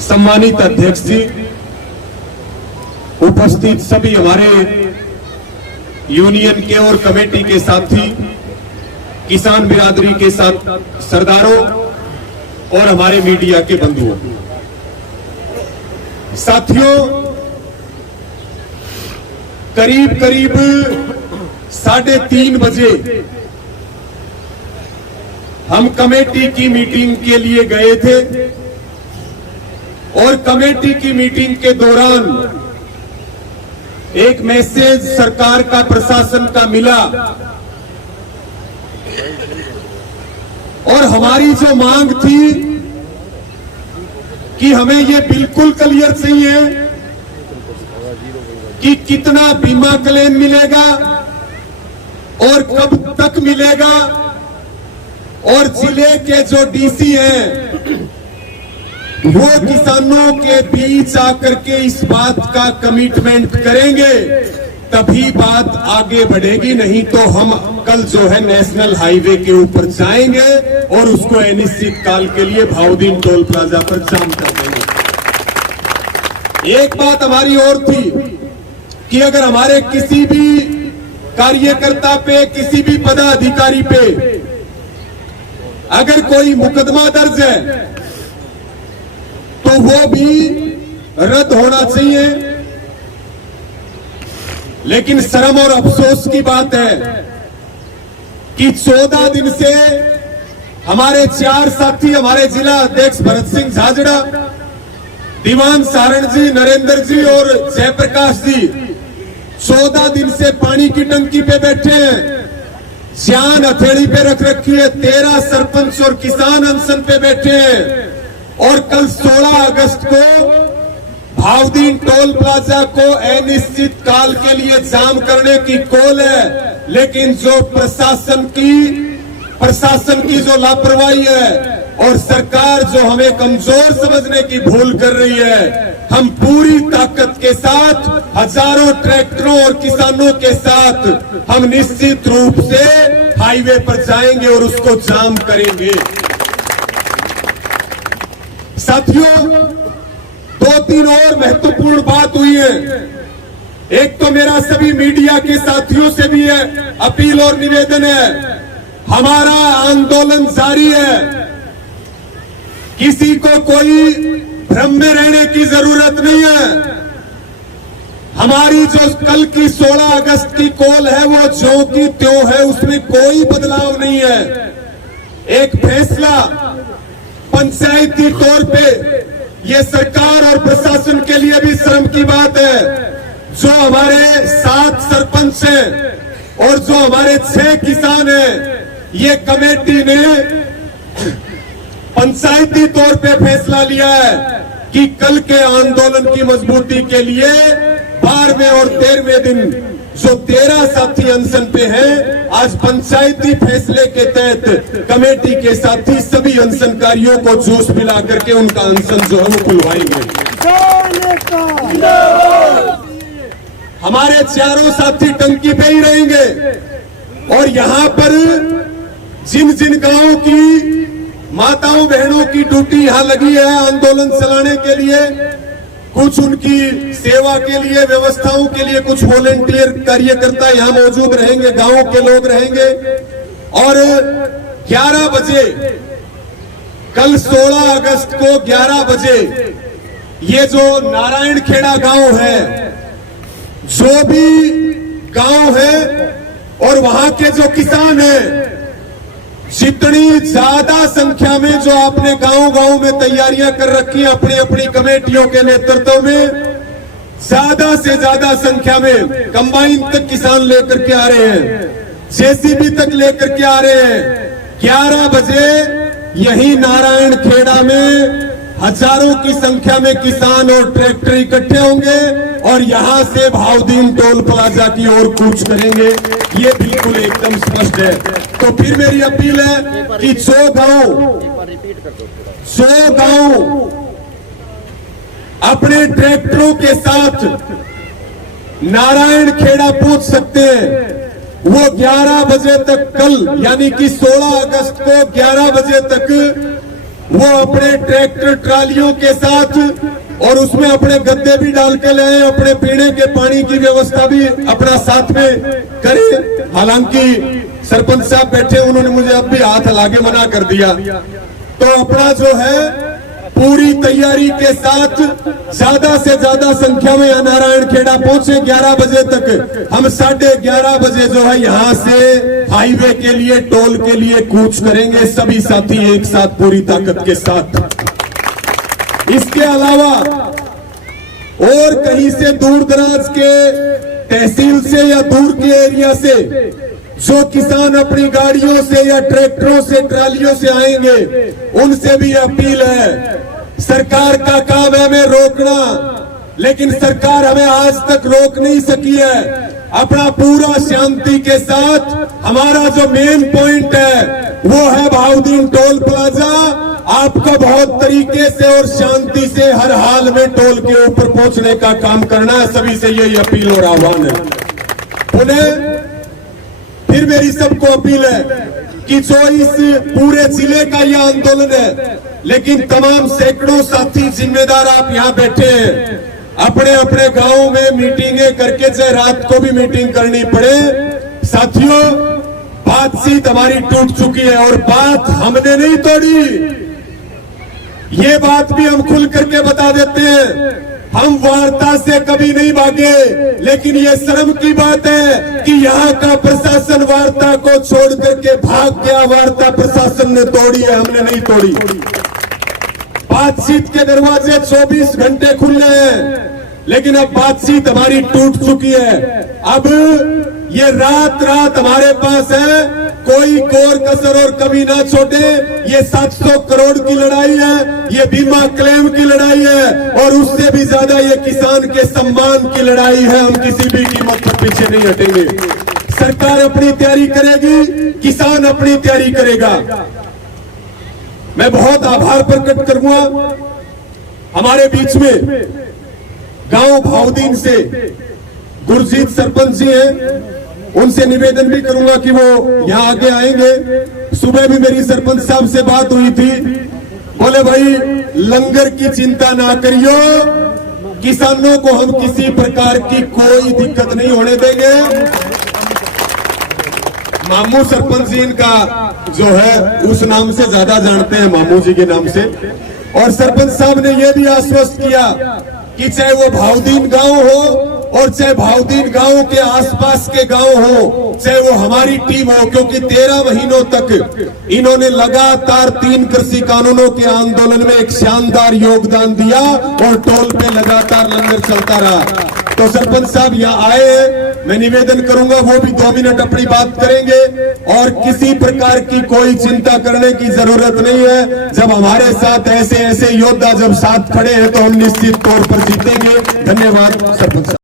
सम्मानित अध्यक्ष जी, उपस्थित सभी हमारे यूनियन के और कमेटी के साथी, किसान बिरादरी के साथ सरदारों और हमारे मीडिया के बंधुओं, साथियों, करीब करीब 3:30 बजे हम कमेटी की मीटिंग के लिए गए थे और कमेटी की मीटिंग के दौरान एक मैसेज सरकार का, प्रशासन का मिला और हमारी जो मांग थी कि हमें ये बिल्कुल क्लियर चाहिए कि कितना बीमा क्लेम मिलेगा और कब तक मिलेगा, और जिले के जो डीसी हैं वो किसानों के बीच आकर के इस बात का कमिटमेंट करेंगे, तभी बात आगे बढ़ेगी। नहीं तो हम कल जो है नेशनल हाईवे के ऊपर जाएंगे और उसको अनिश्चित काल के लिए भाउदीन टोल प्लाजा पर जाम कर देंगे। एक बात हमारी और थी कि अगर हमारे किसी भी कार्यकर्ता पे, किसी भी पदाधिकारी पे अगर कोई मुकदमा दर्ज है तो वो भी रद्द होना चाहिए। लेकिन शर्म और अफसोस की बात है कि 14 दिन से हमारे 4 साथी, हमारे जिला अध्यक्ष भरत सिंह झाजड़ा, दीवान सारण जी, नरेंद्र जी और जयप्रकाश जी 14 दिन से पानी की टंकी पे बैठे हैं, जान हथेली पे रख रखी है। 13 सरपंच और किसान अनशन पे बैठे हैं और कल 16 अगस्त को भाउदीन टोल प्लाजा को अनिश्चित काल के लिए जाम करने की कॉल है। लेकिन जो प्रशासन की जो लापरवाही है और सरकार जो हमें कमजोर समझने की भूल कर रही है, हम पूरी ताकत के साथ हजारों ट्रैक्टरों और किसानों के साथ हम निश्चित रूप से हाईवे पर जाएंगे और उसको जाम करेंगे। साथियों, 2-3 और महत्वपूर्ण बात हुई है। एक तो मेरा सभी मीडिया के साथियों से भी है अपील और निवेदन है, हमारा आंदोलन जारी है, किसी को कोई भ्रम में रहने की जरूरत नहीं है। हमारी जो कल की 16 अगस्त की कॉल है वो ज्यों की त्यों है, उसमें कोई बदलाव नहीं है। एक फैसला पंचायती तौर पे, ये सरकार और प्रशासन के लिए भी शर्म की बात है, जो हमारे 7 सरपंच हैं और जो हमारे 6 किसान हैं, ये कमेटी ने पंचायती तौर पे फैसला लिया है कि कल के आंदोलन की मजबूती के लिए 12वें और 13वें दिन जो 13 साथी अनशन पे हैं, आज पंचायती फैसले के तहत कमेटी के साथी सभी अनशनकारियों को जूस पिला करके उनका अनशन जो है वो खुलवाएंगे। हमारे 4 साथी टंकी पे ही रहेंगे और यहाँ पर जिन जिन गांवों की माताओं बहनों की ड्यूटी यहाँ लगी है आंदोलन चलाने के लिए, कुछ उनकी सेवा के लिए, व्यवस्थाओं के लिए कुछ वॉलेंटियर कार्यकर्ता यहाँ मौजूद रहेंगे, गांवों के लोग रहेंगे। और 11 बजे कल 16 अगस्त को 11 बजे ये जो नारायण खेड़ा गांव है, जो भी गांव है और वहां के जो किसान हैं, जितनी ज्यादा संख्या में जो आपने गांव-गांव में तैयारियां कर रखी हैं अपनी अपनी कमेटियों के नेतृत्व में, ज्यादा से ज्यादा संख्या में कंबाइन तक किसान लेकर के आ रहे हैं, जेसीबी तक लेकर के आ रहे हैं। 11 बजे यही नारायण खेड़ा में हजारों की संख्या में किसान और ट्रैक्टर इकट्ठे होंगे और यहां से भाउदीन टोल प्लाजा की ओर कूच करेंगे। ये बिल्कुल एकदम स्पष्ट है। तो फिर मेरी अपील है कि जो गांव अपने ट्रैक्टरों के साथ नारायण खेड़ा पहुंच सकते हैं, वो 11 बजे तक कल यानी कि 16 अगस्त को 11 बजे तक वो अपने ट्रैक्टर ट्रालियों के साथ और उसमें अपने गद्दे भी डाल के लाए, अपने पीने के पानी की व्यवस्था भी अपना साथ में करे। हालांकि सरपंच साहब बैठे, उन्होंने मुझे अब भी हाथ हिला के मना कर दिया। तो अपना जो है पूरी तैयारी के साथ ज्यादा से ज्यादा संख्या में यहाँ नारायण खेड़ा पहुंचे। 11 बजे तक हम 11:30 बजे जो है यहाँ से हाईवे के लिए, टोल के लिए कूच करेंगे, सभी साथी एक साथ पूरी ताकत के साथ। इसके अलावा और कहीं से दूर दराज के तहसील से या दूर के एरिया से जो किसान अपनी गाड़ियों से या ट्रैक्टरों से, ट्रालियों से आएंगे, उनसे भी अपील है। सरकार का काम है हमें रोकना, लेकिन सरकार हमें आज तक रोक नहीं सकी है। अपना पूरा शांति के साथ हमारा जो मेन पॉइंट है वो है बहाउद्दीन टोल प्लाजा। आपको बहुत तरीके से और शांति से हर हाल में टोल के ऊपर पहुंचने का काम करना है। सभी से यही अपील और आह्वान है। पुनः फिर मेरी सबको अपील है कि जो इस पूरे जिले का यह आंदोलन है, लेकिन तमाम सैकड़ों साथी जिम्मेदार आप यहाँ बैठे हैं, अपने अपने गांव में मीटिंगें करके, चाहे रात को भी मीटिंग करनी पड़े। साथियों, बातचीत हमारी टूट चुकी है और बात हमने नहीं तोड़ी। ये बात भी हम खुल करके बता देते हैं, हम वार्ता से कभी नहीं भागे, लेकिन ये शर्म की बात है कि यहाँ का प्रशासन वार्ता को छोड़ करके भाग गया। वार्ता प्रशासन ने तोड़ी है, हमने नहीं तोड़ी। बातचीत के दरवाजे 24 घंटे खुले हैं, लेकिन अब बातचीत हमारी टूट चुकी है। अब ये रात रात हमारे पास है, कोई कोर कसर और कमी ना छोड़े। ये 700 करोड़ की लड़ाई है, ये बीमा क्लेम की लड़ाई है, और उससे भी ज्यादा ये किसान के सम्मान की लड़ाई है। हम किसी भी कीमत पर पीछे नहीं हटेंगे। सरकार अपनी तैयारी करेगी, किसान अपनी तैयारी करेगा। मैं बहुत आभार प्रकट करूंगा हमारे बीच में गांव भाउदीन से गुरजीत सरपंच जी हैं, उनसे निवेदन भी करूंगा कि वो यहाँ आगे आएंगे। सुबह भी मेरी सरपंच साहब से बात हुई थी, बोले भाई लंगर की चिंता ना करियो, किसानों को हम किसी प्रकार की कोई दिक्कत नहीं होने देंगे। मामू सरपंच जी इनका जो है उस नाम से ज्यादा जानते हैं, मामू जी के नाम से। और सरपंच साहब ने यह भी आश्वस्त किया कि चाहे वो भाउदीन गांव हो और चाहे भाउदीन गांव के आसपास के गांव हो, चाहे वो हमारी टीम हो, क्योंकि 13 महीनों तक इन्होंने लगातार 3 कृषि कानूनों के आंदोलन में एक शानदार योगदान दिया और टोल पे लगातार लंगर चलता रहा। तो सरपंच साहब यहाँ आए हैं, मैं निवेदन करूंगा वो भी 2 मिनट अपनी बात करेंगे, और किसी प्रकार की कोई चिंता करने की जरूरत नहीं है। जब हमारे साथ ऐसे ऐसे योद्धा जब साथ खड़े हैं तो हम निश्चित तौर पर जीतेंगे। धन्यवाद सरपंच साहब।